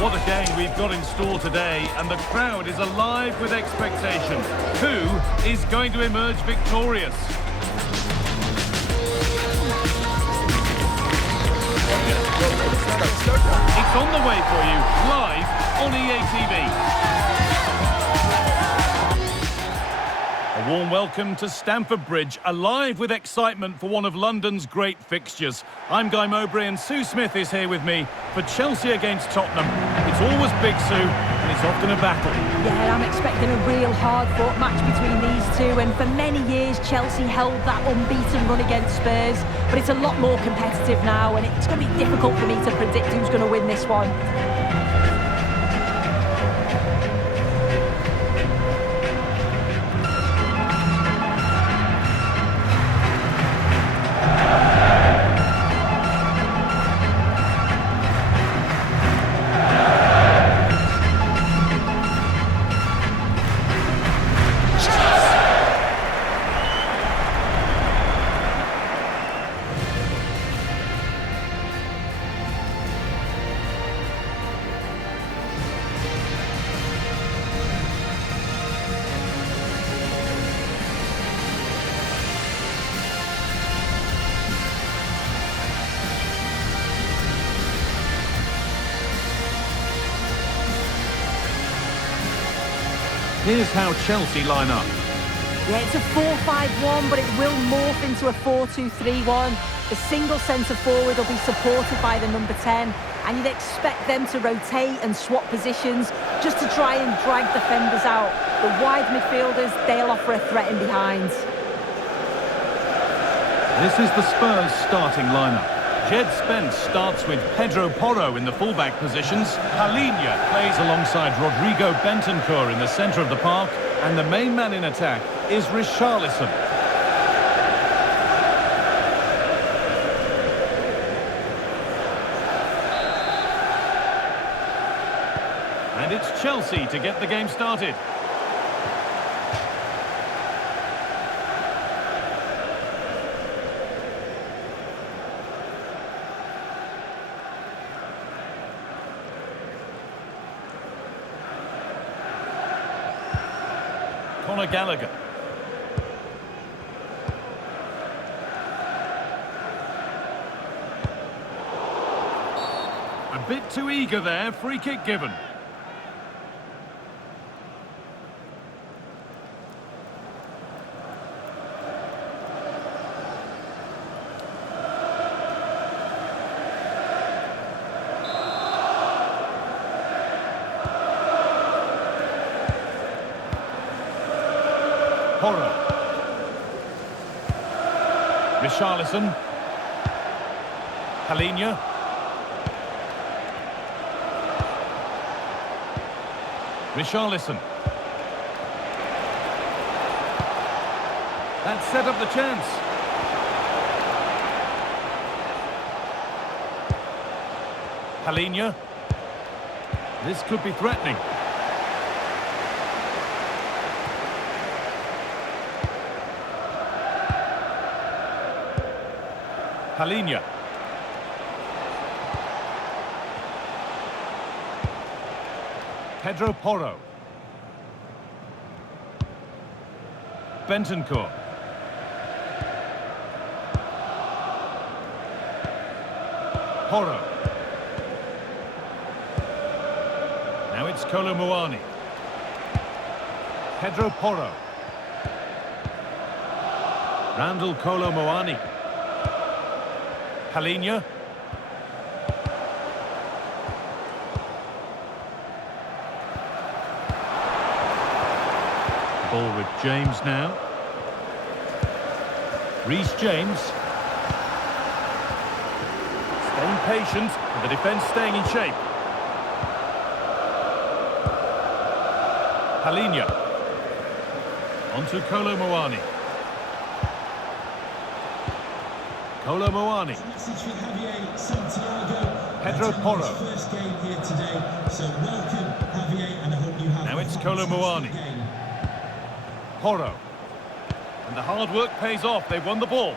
What a game we've got in store today, and the crowd is alive with expectation. Who is going to emerge victorious? It's on the way for you, live on EA TV. A warm welcome to Stamford Bridge, alive with excitement for one of London's great fixtures. I'm Guy Mowbray and Sue Smith is here with me for Chelsea against Tottenham. It's always big, Sue, and it's often a battle. Yeah, I'm expecting a real hard-fought match between these two, and for many years Chelsea held that unbeaten run against Spurs, but it's a lot more competitive now, and it's going to be difficult for me to predict who's going to win this one. Here's how Chelsea line up. Yeah, it's a 4-5-1, but it will morph into a 4-2-3-1. The single centre-forward will be supported by the number 10, and you'd expect them to rotate and swap positions just to try and drag defenders out. The wide midfielders, they'll offer a threat in behind. This is the Spurs starting lineup. Jed Spence starts with Pedro Porro in the fullback positions. Palhinha plays alongside Rodrigo Bentancur in the centre of the park. And the main man in attack is Richarlison. And it's Chelsea to get the game started. Conor Gallagher. A bit too eager there, free kick given. Porro. Richarlison. Palhinha. Richarlison. That set up the chance. Palhinha. This could be threatening. Palhinha. Pedro Porro. Bentancur. Porro. Now it's Kolo Muani. Pedro Porro. Randall Kolo Muani. Palhinha. Ball with James now. Reece James. Staying patient, and the defence staying in shape. Palhinha. Onto Kolo Muani. Kolo Muani. Pedro Porro. Now it's Kolo Muani. Porro. And the hard work pays off. They've won the ball.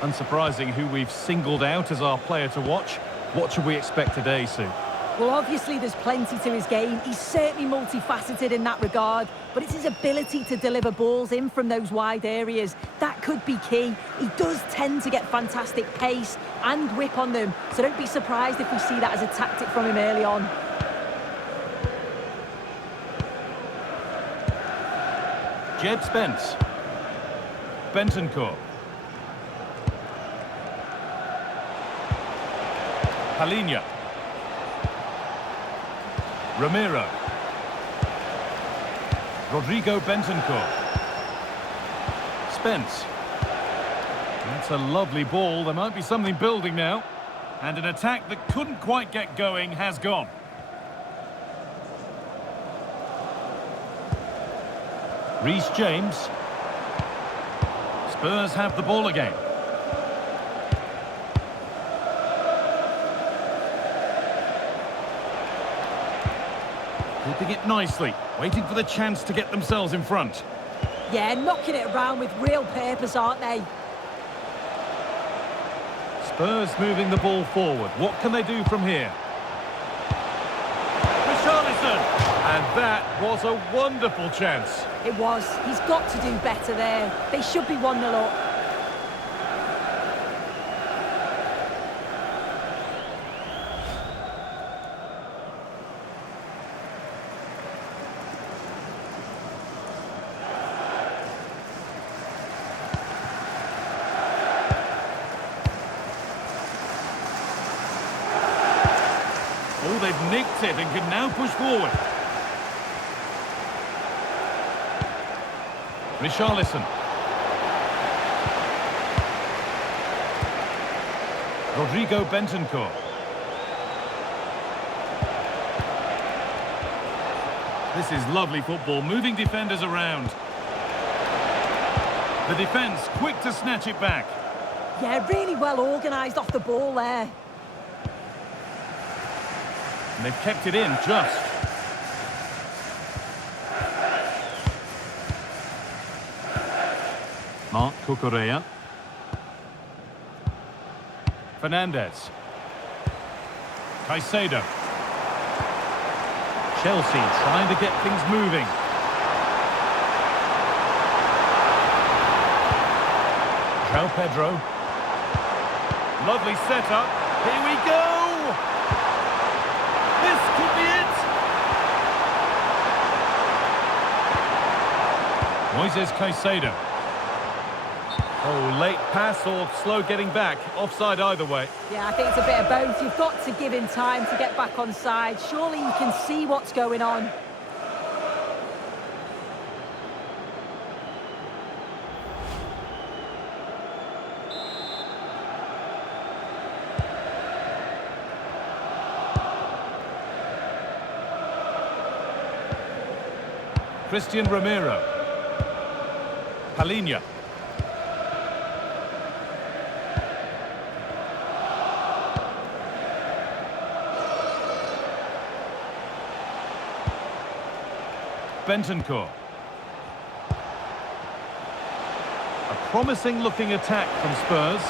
Unsurprising who we've singled out as our player to watch. What should we expect today, Sue? Well, obviously there's plenty to his game. He's certainly multifaceted in that regard, but it's his ability to deliver balls in from those wide areas. That could be key. He does tend to get fantastic pace and whip on them, so don't be surprised if we see that as a tactic from him early on. Jed Spence. Bentancur. Palhinha. Romero. Rodrigo Bentancur. Spence. That's a lovely ball. There might be something building now. And an attack that couldn't quite get going has gone. Reece James. Spurs have the ball again. Keeping it nicely, waiting for the chance to get themselves in front. Yeah, knocking it around with real purpose, aren't they? Spurs moving the ball forward. What can they do from here? Richarlison! And that was a wonderful chance. It was. He's got to do better there. They should be 1-0 up. Oh, they've nicked it and can now push forward. Richarlison. Rodrigo Bentancur. This is lovely football, moving defenders around. The defence quick to snatch it back. Yeah, really well organised off the ball there. And they've kept it in just. Marc Cucurella. Fernandez. Caicedo. Chelsea trying to get things moving. João Pedro. Lovely setup. Here we go! This could be it! Moises Caicedo. Oh, late pass or slow getting back. Offside either way. Yeah, I think it's a bit of both. You've got to give him time to get back on side. Surely you can see what's going on. Christian Romero. Palhinha. Bentancur. A promising looking attack from Spurs.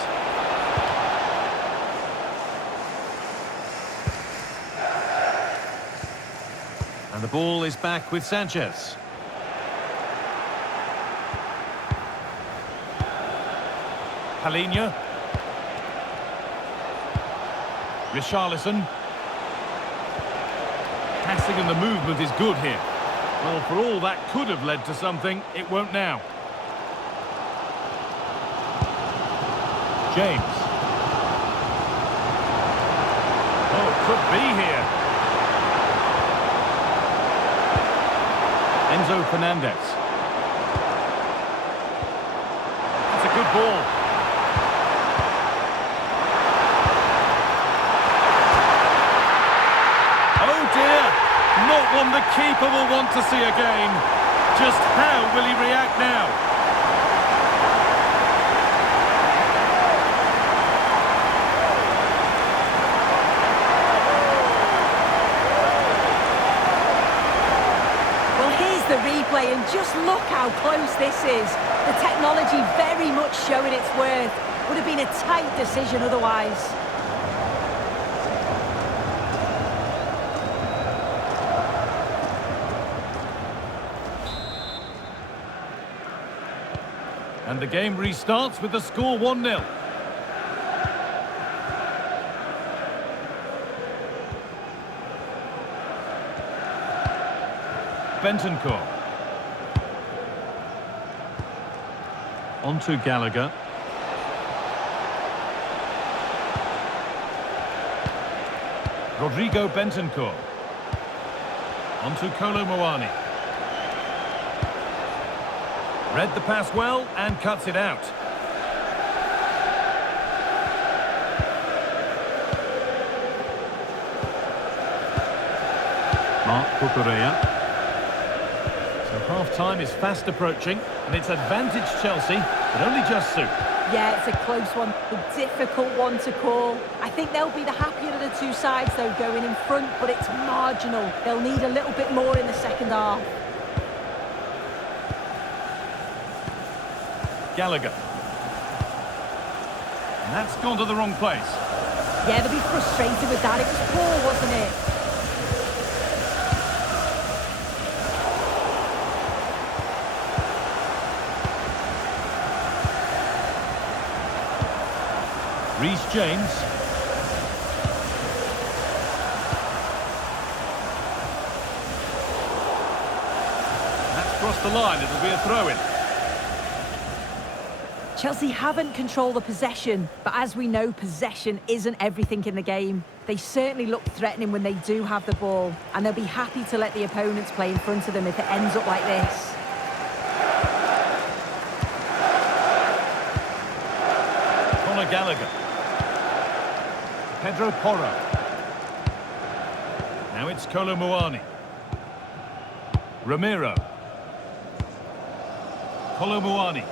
And the ball is back with Sanchez. Palhinha. Richarlison. Passing and the movement is good here. Well, for all that could have led to something, it won't now. James. Oh, it could be here. Enzo Fernandez. That's a good ball. Oh dear! Not one the keeper will want to see again. Just how will he react now? Well, here's the replay, and just look how close this is. The technology very much showing its worth. Would have been a tight decision otherwise. And the game restarts with the score 1-0. Bentancur. On to Gallagher. Rodrigo Bentancur. On to Kolo Muani. Read the pass well and cuts it out. Marc Cucurella. So half-time is fast approaching, and it's advantage Chelsea, but only just so. Yeah, it's a close one, a difficult one to call. I think they'll be the happier of the two sides, though, going in front, but it's marginal. They'll need a little bit more in the second half. Gallagher. And that's gone to the wrong place. Yeah, they'll be frustrated with that. It was poor, wasn't it? Reece James. That's crossed the line. It'll be a throw-in. Chelsea haven't controlled the possession, but as we know, possession isn't everything in the game. They certainly look threatening when they do have the ball, and they'll be happy to let the opponents play in front of them if it ends up like this. Conor Gallagher. Pedro Porro. Now it's Kolo Muani. Ramiro. Kolo Muani.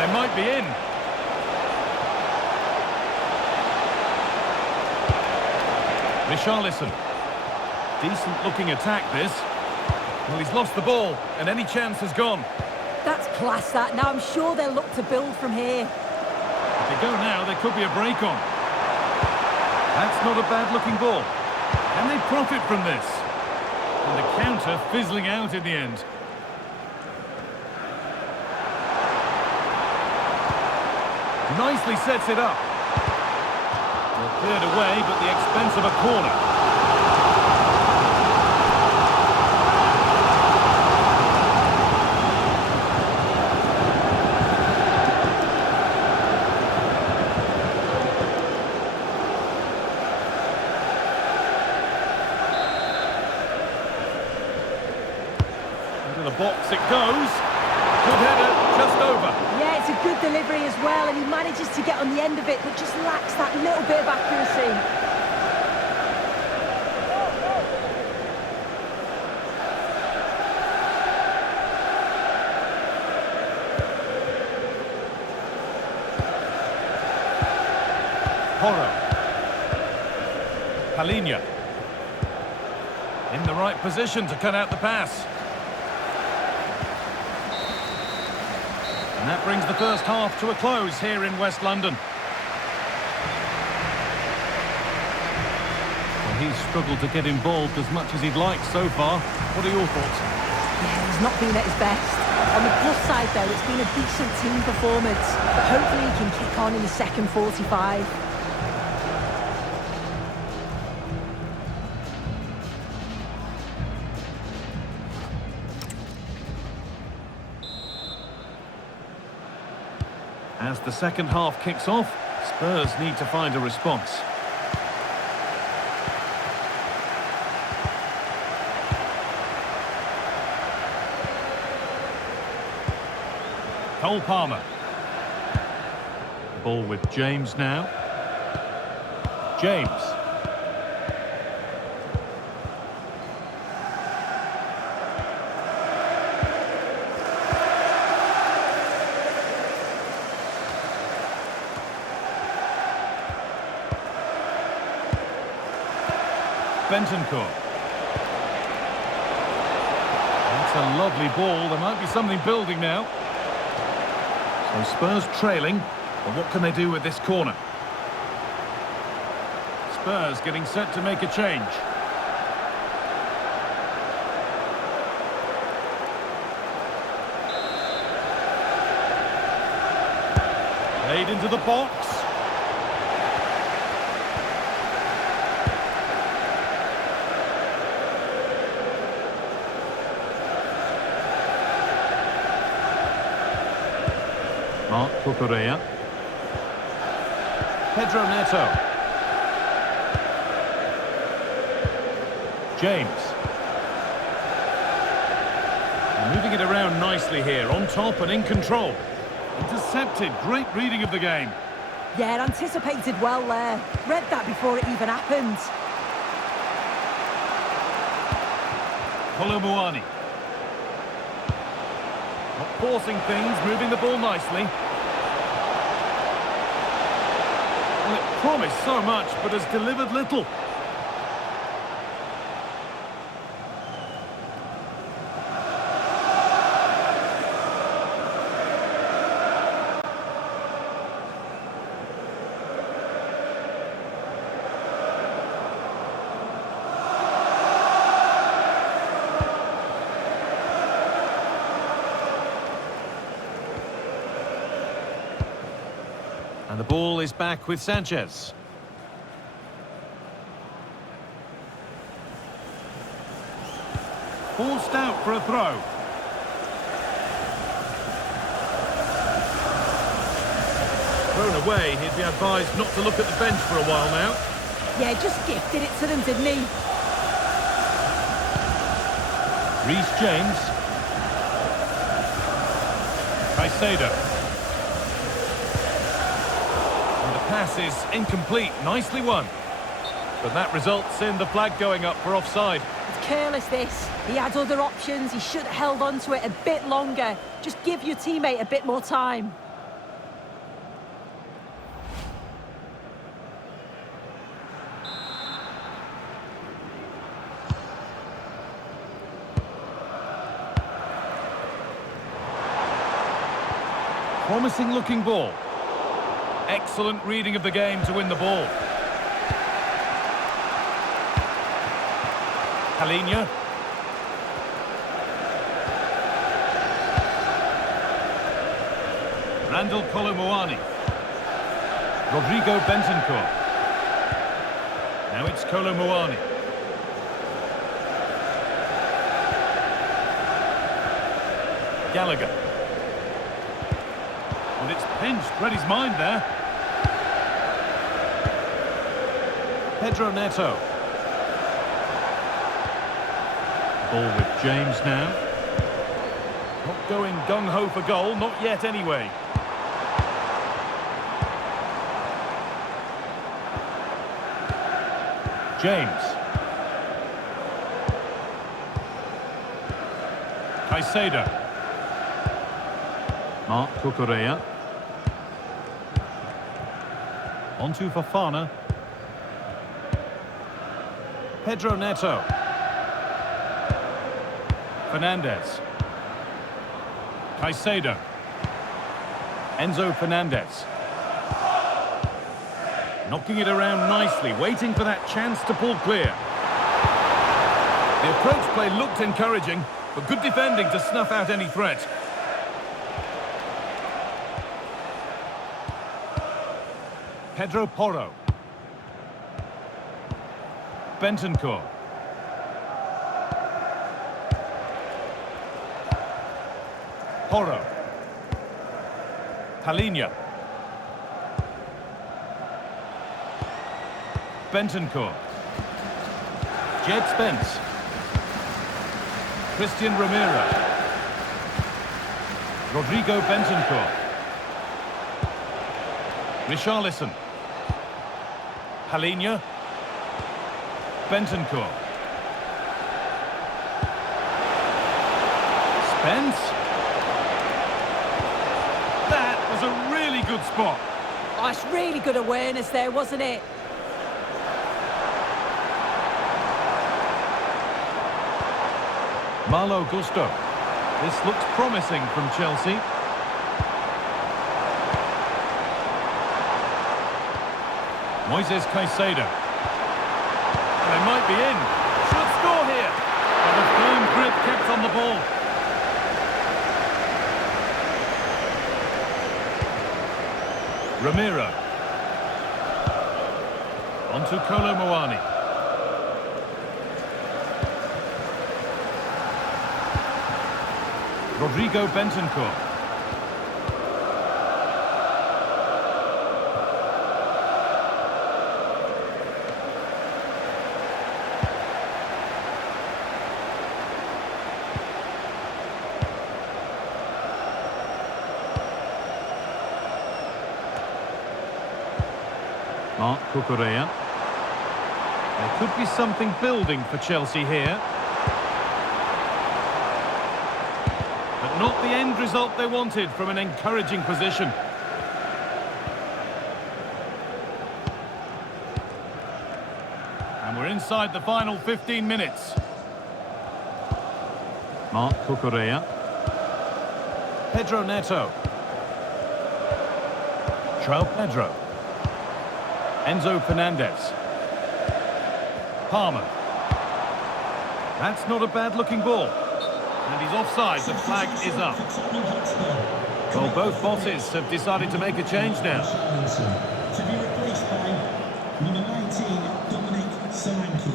They might be in. Richarlison. Decent looking attack this. Well, he's lost the ball and any chance has gone. That's class, that. Now I'm sure they'll look to build from here. If they go now, there could be a break on. That's not a bad looking ball. Can they profit from this? And the counter fizzling out in the end. Nicely sets it up. Well, cleared away, but the expense of a corner. Into the box it goes. Good header, just over. Yeah, it's a good delivery as well, and he manages to get on the end of it, but just lacks that little bit of accuracy. Porro. Palhinha. In the right position to cut out the pass. And that brings the first half to a close here in West London. Well, he's struggled to get involved as much as he'd like so far. What are your thoughts? Yeah, he's not been at his best. On the plus side, though, it's been a decent team performance, but hopefully he can kick on in the second 45. As the second half kicks off, Spurs need to find a response. Cole Palmer. Ball with James now. James. Bentancur. That's a lovely ball. There might be something building now. So Spurs trailing, but what can they do with this corner? Spurs getting set to make a change. Played into the box. Marc Cucurella. Pedro Neto. James. Moving it around nicely here, on top and in control. Intercepted, great reading of the game. Yeah, anticipated well there. Read that before it even happened. Kolomuani. Not forcing things, moving the ball nicely. Well, it promised so much, but has delivered little. And the ball is back with Sanchez. Forced out for a throw. Thrown away, he'd be advised not to look at the bench for a while now. Yeah, just gifted it to them, didn't he? Reece James. Caicedo. Pass is incomplete, nicely won. But that results in the flag going up for offside. It's careless, this. He had other options, he should have held on to it a bit longer. Just give your teammate a bit more time. Promising looking ball. Excellent reading of the game to win the ball. Palhinha. Randall Kolomuani. Rodrigo Bentancur. Now it's Kolomuani. Gallagher. And it's pinched, read his mind there. Pedro Neto. Ball with James now. Not going gung-ho for goal, not yet anyway. James. Caicedo. Marc Cucurella. Onto Fofana. Pedro Neto. Fernandez. Caicedo. Enzo Fernandez. Knocking it around nicely, waiting for that chance to pull clear. The approach play looked encouraging, but good defending to snuff out any threat. Pedro Porro. Bentancur. Porro. Palhinha. Bentancur. Jed Spence. Christian Romero. Rodrigo Bentancur. Richarlison. Palhinha. Bentancur. Spence. That was a really good spot. Oh, it's really good awareness there, wasn't it? Malo Gusto. This looks promising from Chelsea. Moises Caicedo. They might be in. Should score here. And a firm grip kept on the ball. Ramiro. On to Kolo Muani. Rodrigo Bentancur. Marc Cucurella. There could be something building for Chelsea here. But not the end result they wanted from an encouraging position. And we're inside the final 15 minutes. Marc Cucurella. Pedro Neto. João Pedro. Enzo Fernandez. Palmer. That's not a bad-looking ball. And he's offside, the flag is up. Well, both bosses have decided to make a change now. To be replaced by number 19, Dominic Solanke.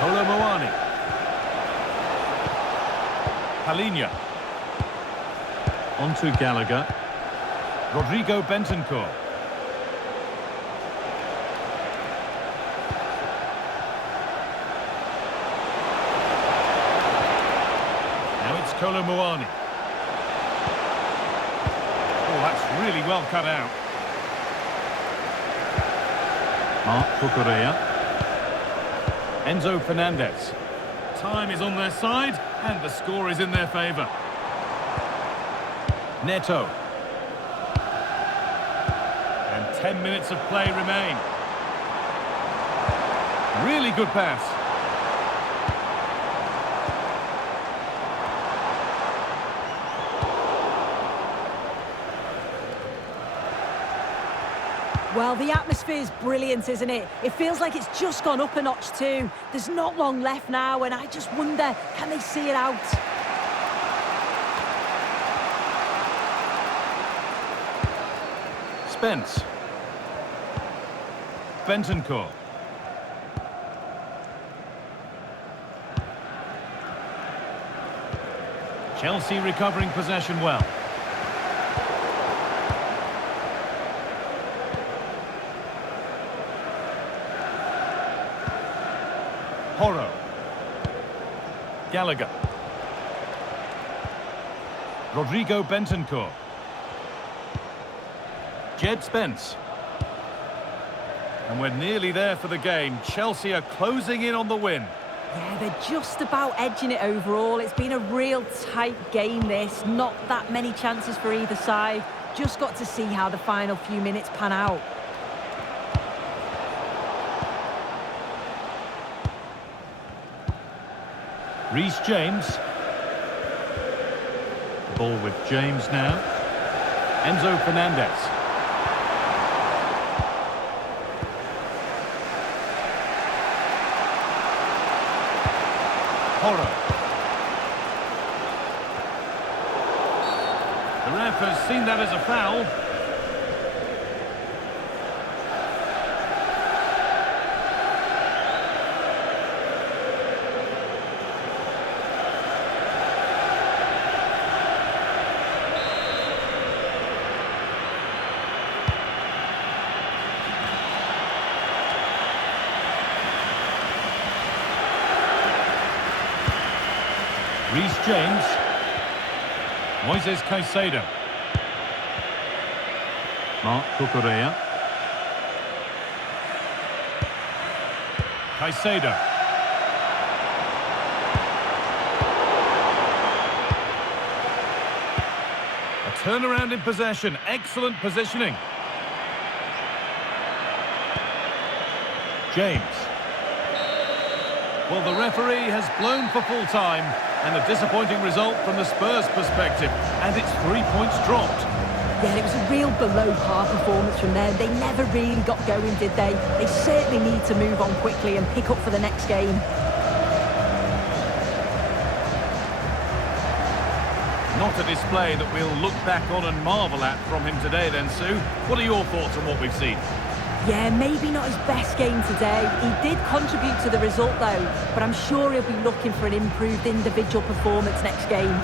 Kolo Muani. Palhinha. On to Gallagher. Rodrigo Bentancur. Now it's Kolo Muani. Oh, that's really well cut out. Marc Cucurella. Enzo Fernandez. Time is on their side, and the score is in their favour. Neto. And 10 minutes of play remain. Really good pass. Well, the atmosphere is brilliant, isn't it? It feels like it's just gone up a notch too. There's not long left now, and I just wonder, can they see it out? Spence. Bentancur. Chelsea recovering possession well. Porro. Gallagher. Rodrigo Bentancur. Jed Spence. And we're nearly there for the game. Chelsea are closing in on the win. Yeah, they're just about edging it overall. It's been a real tight game, this. Not that many chances for either side. Just got to see how the final few minutes pan out. Reece James. Ball with James now. Enzo Fernandez. Porro. The ref has seen that as a foul. Reece James. Moises Caicedo. Marc Cucurella. Caicedo. A turnaround in possession. Excellent positioning. James. Well, the referee has blown for full time, and a disappointing result from the Spurs' perspective, and it's 3 points dropped. Yeah, it was a real below-par performance from them. They never really got going, did they? They certainly need to move on quickly and pick up for the next game. Not a display that we'll look back on and marvel at from him today then, Sue. What are your thoughts on what we've seen? Yeah, maybe not his best game today. He did contribute to the result though, but I'm sure he'll be looking for an improved individual performance next game.